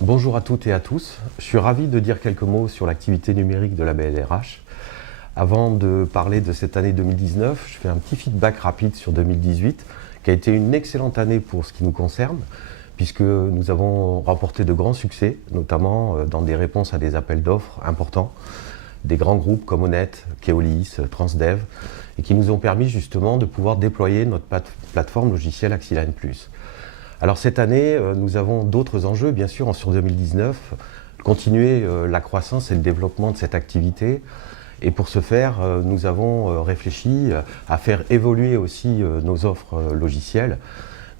Bonjour à toutes et à tous. Je suis ravi de dire quelques mots sur l'activité numérique de la BLRH. Avant de parler de cette année 2019, je fais un petit feedback rapide sur 2018, qui a été une excellente année pour ce qui nous concerne, puisque nous avons remporté de grands succès, notamment dans des réponses à des appels d'offres importants, des grands groupes comme Honnête, Keolis, Transdev, et qui nous ont permis justement de pouvoir déployer notre plateforme logicielle Axiline Plus. Alors cette année, nous avons d'autres enjeux, bien sûr, sur 2019, continuer la croissance et le développement de cette activité. Et pour ce faire, nous avons réfléchi à faire évoluer aussi nos offres logicielles.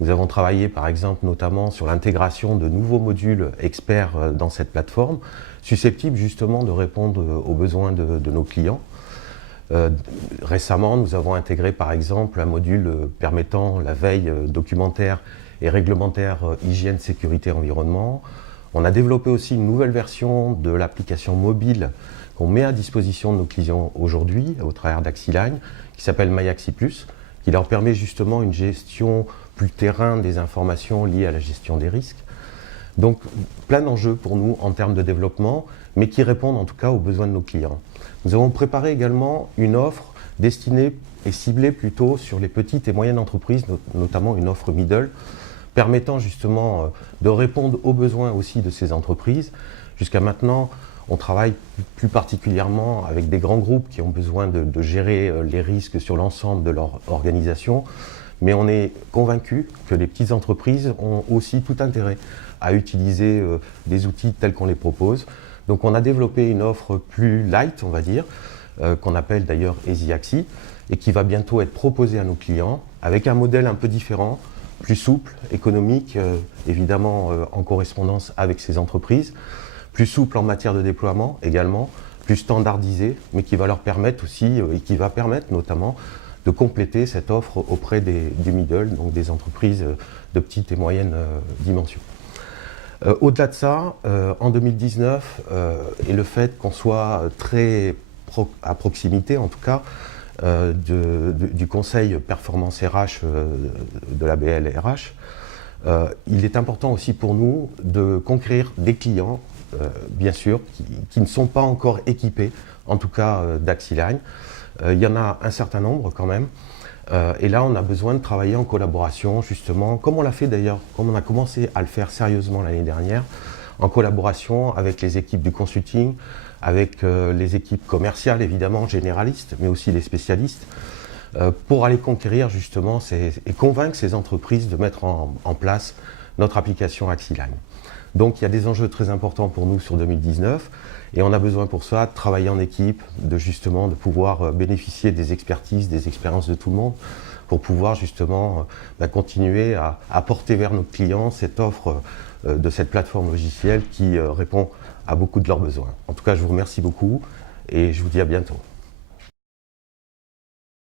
Nous avons travaillé par exemple notamment sur l'intégration de nouveaux modules experts dans cette plateforme, susceptibles justement de répondre aux besoins de nos clients. Récemment, nous avons intégré par exemple un module permettant la veille documentaire et réglementaire hygiène, sécurité, environnement. On a développé aussi une nouvelle version de l'application mobile qu'on met à disposition de nos clients aujourd'hui au travers d'Axiline, qui s'appelle MyAxi+, qui leur permet justement une gestion plus terrain des informations liées à la gestion des risques. Donc plein d'enjeux pour nous en termes de développement, mais qui répondent en tout cas aux besoins de nos clients. Nous avons préparé également une offre destinée et ciblée plutôt sur les petites et moyennes entreprises, notamment une offre middle, permettant justement de répondre aux besoins aussi de ces entreprises. Jusqu'à maintenant, on travaille plus particulièrement avec des grands groupes qui ont besoin de gérer les risques sur l'ensemble de leur organisation, mais on est convaincu que les petites entreprises ont aussi tout intérêt à utiliser des outils tels qu'on les propose. Donc on a développé une offre plus light, on va dire, qu'on appelle d'ailleurs EasyAxi, et qui va bientôt être proposée à nos clients avec un modèle un peu différent, plus souple, économique, évidemment en correspondance avec ces entreprises, plus souple en matière de déploiement également, plus standardisé, mais qui va leur permettre aussi, et qui va permettre notamment de compléter cette offre auprès du middle, donc des entreprises de petite et moyenne dimension. Au-delà de ça, en 2019, et le fait qu'on soit très à proximité en tout cas, du conseil performance RH de la BLRH, il est important aussi pour nous de conquérir des clients, bien sûr, qui ne sont pas encore équipés, en tout cas d'Axiline. Il y en a un certain nombre quand même, et là on a besoin de travailler en collaboration justement, comme on l'a fait d'ailleurs, comme on a commencé à le faire sérieusement l'année dernière, en collaboration avec les équipes du consulting, avec les équipes commerciales évidemment, généralistes, mais aussi les spécialistes, pour aller conquérir justement et convaincre ces entreprises de mettre en place notre application Axiline. Donc il y a des enjeux très importants pour nous sur 2019 et on a besoin pour ça de travailler en équipe, de pouvoir bénéficier des expertises, des expériences de tout le monde pour pouvoir justement continuer à porter vers nos clients cette offre de cette plateforme logicielle qui répond à beaucoup de leurs besoins. En tout cas, je vous remercie beaucoup et je vous dis à bientôt.